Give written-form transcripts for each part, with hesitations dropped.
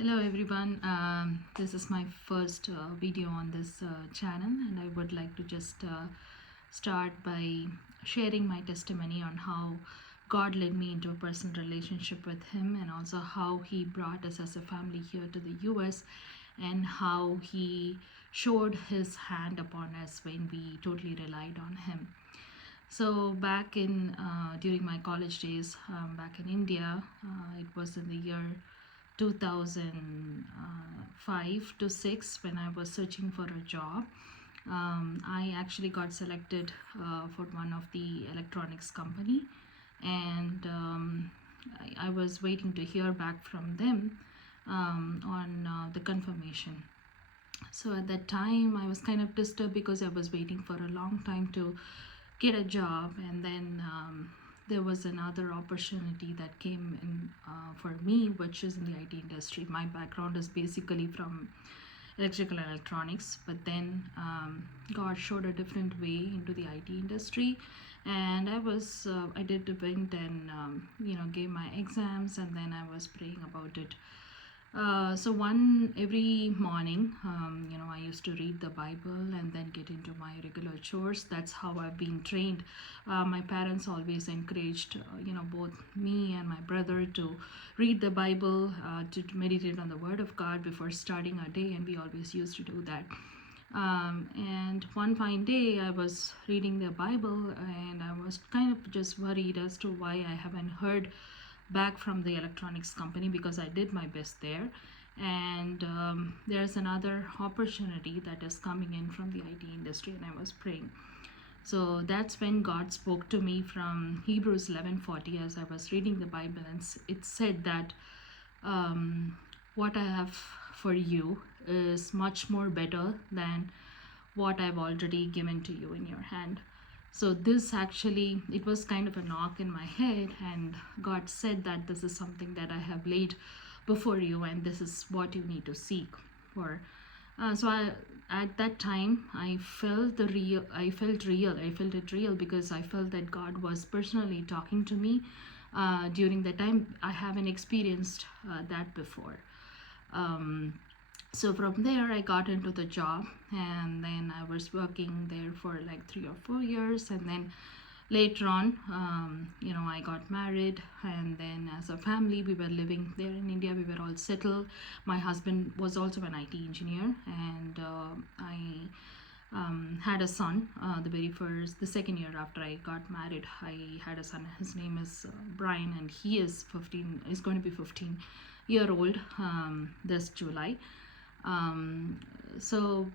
Hello everyone. This is my first video on this channel, and I would like to just start by sharing my testimony on how God led me into a personal relationship with Him, and also how He brought us as a family here to the US, and how He showed His hand upon us when we totally relied on Him. So back in during my college days, back in India, it was in the year 2005 to 6 when I was searching for a job. I actually got selected for one of the electronics company, and I was waiting to hear back from them on the confirmation. So at that time, I was kind of disturbed because I was waiting for a long time to get a job, and then there was another opportunity that came in for me, which is in the IT industry. My background is basically from electrical and electronics, but then God showed a different way into the IT industry, and I did went and gave my exams, and then I was praying about it. So one every morning, I used to read the Bible and then get into my regular chores. That's how I've been trained. My parents always encouraged, both me and my brother to read the Bible, to meditate on the Word of God before starting our day, and we always used to do that. And one fine day, I was reading the Bible, and I was kind of just worried as to why I haven't heard back from the electronics company, because I did my best there, and there's another opportunity that is coming in from the IT industry, and I was praying. So that's when God spoke to me from Hebrews 11:40 as I was reading the Bible, and it said that what I have for you is much more better than what I've already given to you in your hand. So this actually, it was kind of a knock in my head, and God said that this is something that I have laid before you, and this is what you need to seek for. At that time, I felt it real, because I felt that God was personally talking to me during the time. I haven't experienced that before. So from there, I got into the job, and then I was working there for like 3 or 4 years, and then later on, I got married, and then as a family, we were living there in India. We were all settled. My husband was also an IT engineer, and I had a son. The second year after I got married, I had a son. His name is Brian, and he is 15. Is going to be 15-year-old this July. Um, so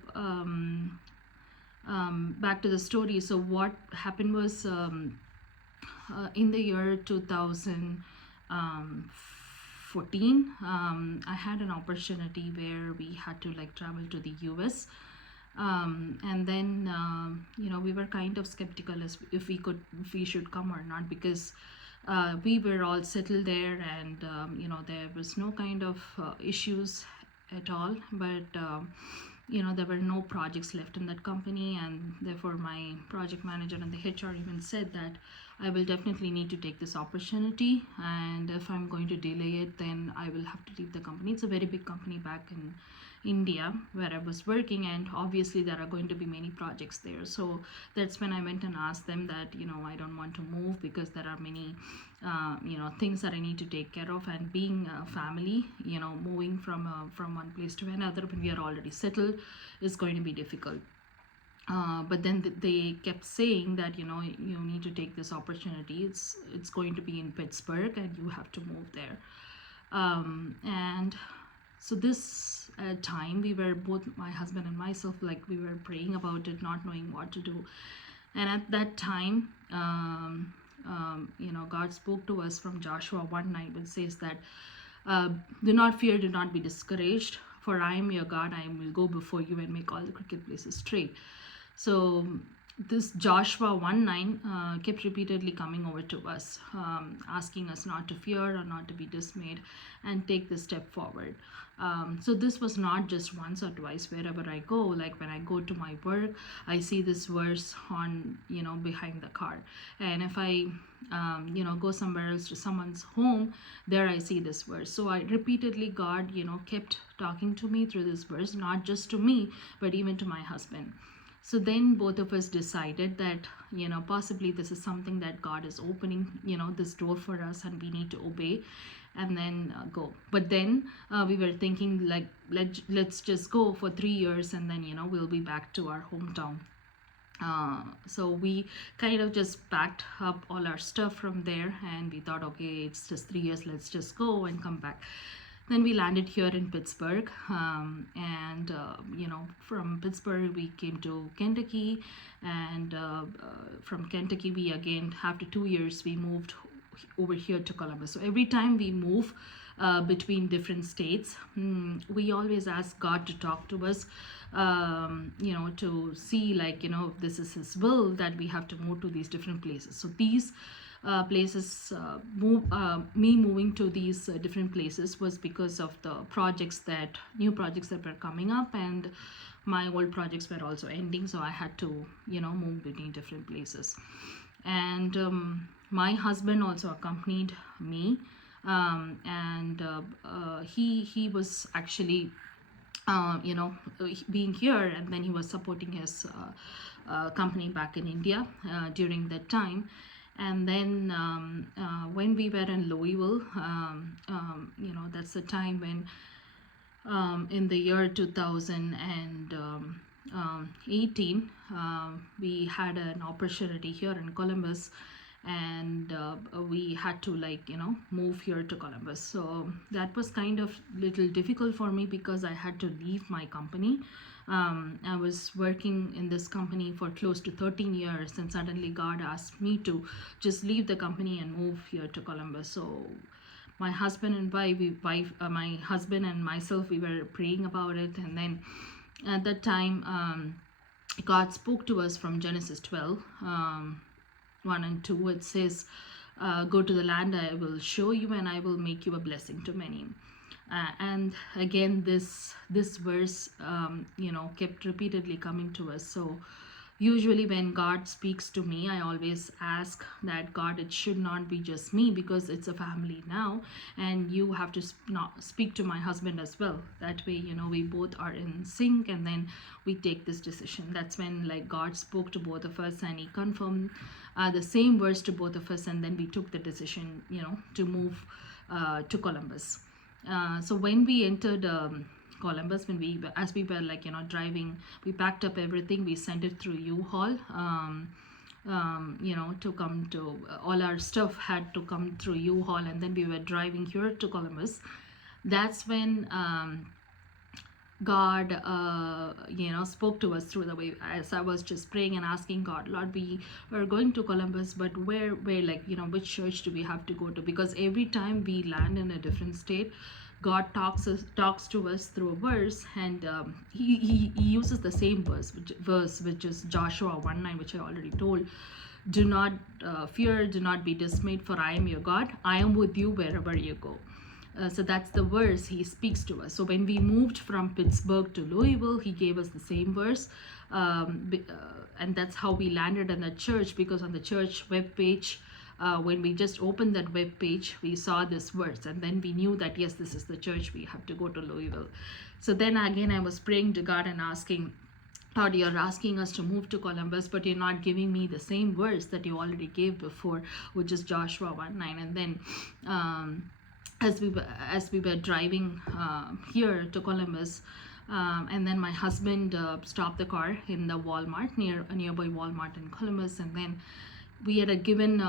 back to the story. So what happened was, in the year 2014, I had an opportunity where we had to like travel to the US. And then we were kind of skeptical as if we should come or not, because we were all settled there, and there was no kind of issues at all. But there were no projects left in that company, and therefore my project manager and the HR even said that I will definitely need to take this opportunity, and if I'm going to delay it, then I will have to leave the company. It's a very big company back in India where I was working, and obviously there are going to be many projects there. So that's when I went and asked them that I don't want to move, because there are many things that I need to take care of, and being a family, moving from one place to another when we are already settled is going to be difficult. But then they kept saying that you need to take this opportunity. It's going to be in Pittsburgh, and you have to move there. And so this time, we were both, my husband and myself, like we were praying about it, not knowing what to do. And at that time, God spoke to us from Joshua 1:9, which says that, do not fear, do not be discouraged, for I am your God. I will go before you and make all the crooked places straight. So this Joshua 1:9 kept repeatedly coming over to us, asking us not to fear or not to be dismayed and take this step forward. So this was not just once or twice. Wherever I go, like when I go to my work, I see this verse on, behind the car. And if I go somewhere else to someone's home, there I see this verse. So I repeatedly, God, kept talking to me through this verse, not just to me, but even to my husband. So then both of us decided that, possibly this is something that God is opening, this door for us, and we need to obey and then go. But then we were thinking, like, let's just go for 3 years, and then, we'll be back to our hometown. So we kind of just packed up all our stuff from there, and we thought, okay, it's just 3 years, let's just go and come back. Then we landed here in Pittsburgh, and from Pittsburgh we came to Kentucky, and from Kentucky we again, after 2 years, we moved over here to Columbus. So every time we move between different states, we always ask God to talk to us, to see, like, if this is His will that we have to move to these different places. So these places, me moving to these different places was because of the new projects that were coming up, and my old projects were also ending, so I had to move between different places. And my husband also accompanied me, and he was actually being here, and then he was supporting his company back in India during that time. And then when we were in Louisville, that's the time when in the year 2018, we had an opportunity here in Columbus, and we had to, like, move here to Columbus. So that was kind of little difficult for me because I had to leave my company. I was working in this company for close to 13 years, and suddenly God asked me to just leave the company and move here to Columbus. So my husband and my husband and myself, we were praying about it, and then at that time, God spoke to us from Genesis 12, 1 and 2. It says, go to the land I will show you, and I will make you a blessing to many. And again, this verse kept repeatedly coming to us. So usually when God speaks to me, I always ask that, God, it should not be just me, because it's a family now, and you have to not speak to my husband as well. That way, we both are in sync, and then we take this decision. That's when, like, God spoke to both of us, and He confirmed the same verse to both of us, and then we took the decision, to move to Columbus. So when we entered Columbus, as we were, like, driving, we packed up everything, we sent it through U-Haul, to come to, all our stuff had to come through U-Haul, and then we were driving here to Columbus. That's when God, spoke to us through the way, as I was just praying and asking God, Lord, we are going to Columbus, but where, like, which church do we have to go to? Because every time we land in a different state, God talks to us through a verse, and he uses the same verse, which is Joshua 1:9, which I already told. Do not fear, do not be dismayed, for I am your God. I am with you wherever you go. So that's the verse He speaks to us. So when we moved from Pittsburgh to Louisville, He gave us the same verse, and that's how we landed in the church, because on the church webpage, when we just opened that web page, we saw this verse, and then we knew that, yes, this is the church, we have to go to Louisville. So then again, I was praying to God and asking, Lord, you're asking us to move to Columbus, but you're not giving me the same verse that you already gave before, which is Joshua 1:9. And then as we were driving here to Columbus, and then my husband stopped the car in the Walmart, near a nearby Walmart in Columbus, and then we had a given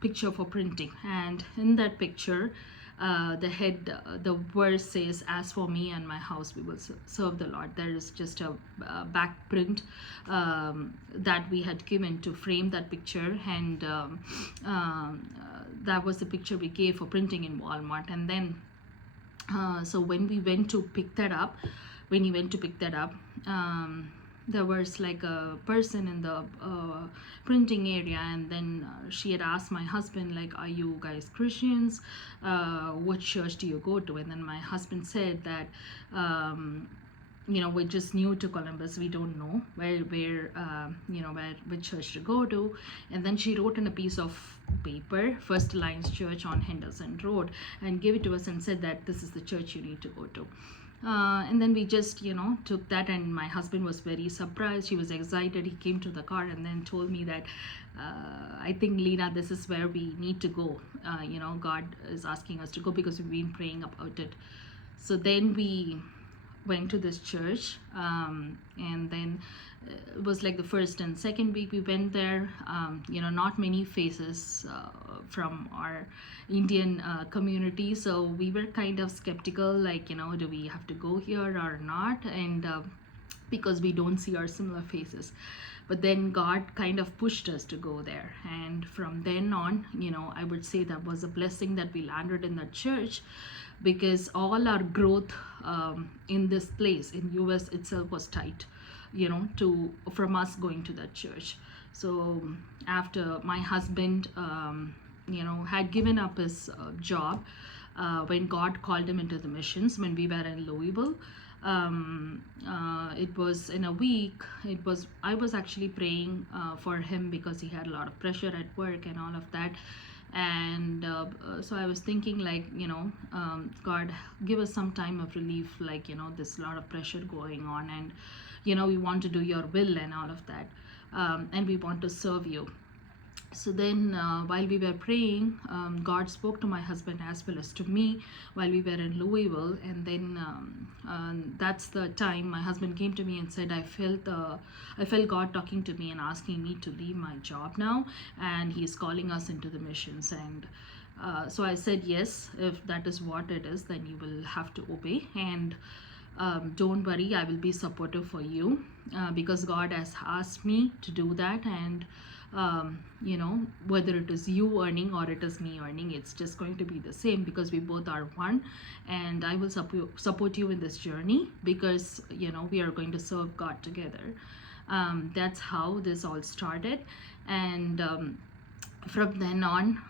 picture for printing, and in that picture, the verse says, as for me and my house, we will serve the Lord. There is just a back print that we had given to frame that picture, and that was the picture we gave for printing in Walmart. And then so when he went to pick that up, there was like a person in the printing area, and then she had asked my husband, like, are you guys Christians? What church do you go to? And then my husband said that we're just new to Columbus, we don't know where which church to go to. And then she wrote in a piece of paper, First Alliance Church on Henderson Road, and gave it to us and said that this is the church you need to go to. And then we just took that, and my husband was very surprised, he was excited, he came to the car and then told me that I think, Lena, this is where we need to go. God is asking us to go because we've been praying about it. So then we went to this church, and then it was like the first and second week we went there. Not many faces from our Indian community, so we were kind of skeptical, like, do we have to go here or not? And because we don't see our similar faces. But then God kind of pushed us to go there, and from then on, I would say that was a blessing that we landed in the church, because all our growth in this place in US itself was tight, from us going to that church. So after my husband had given up his job, when God called him into the missions, when we were in Louisville, it was in a week, I was actually praying for him because he had a lot of pressure at work and all of that. And so I was thinking, like, God, give us some time of relief, like, there's a lot of pressure going on, and we want to do your will and all of that, and we want to serve you. So then while we were praying, God spoke to my husband as well as to me while we were in Louisville. And then that's the time my husband came to me and said, I felt God talking to me and asking me to leave my job now, and he's calling us into the missions. And so I said, yes, if that is what it is, then you will have to obey, and don't worry, I will be supportive for you, because God has asked me to do that. And whether it is you earning or it is me earning, it's just going to be the same, because we both are one, and I will support you in this journey, because we are going to serve God together. That's how this all started. And from then on,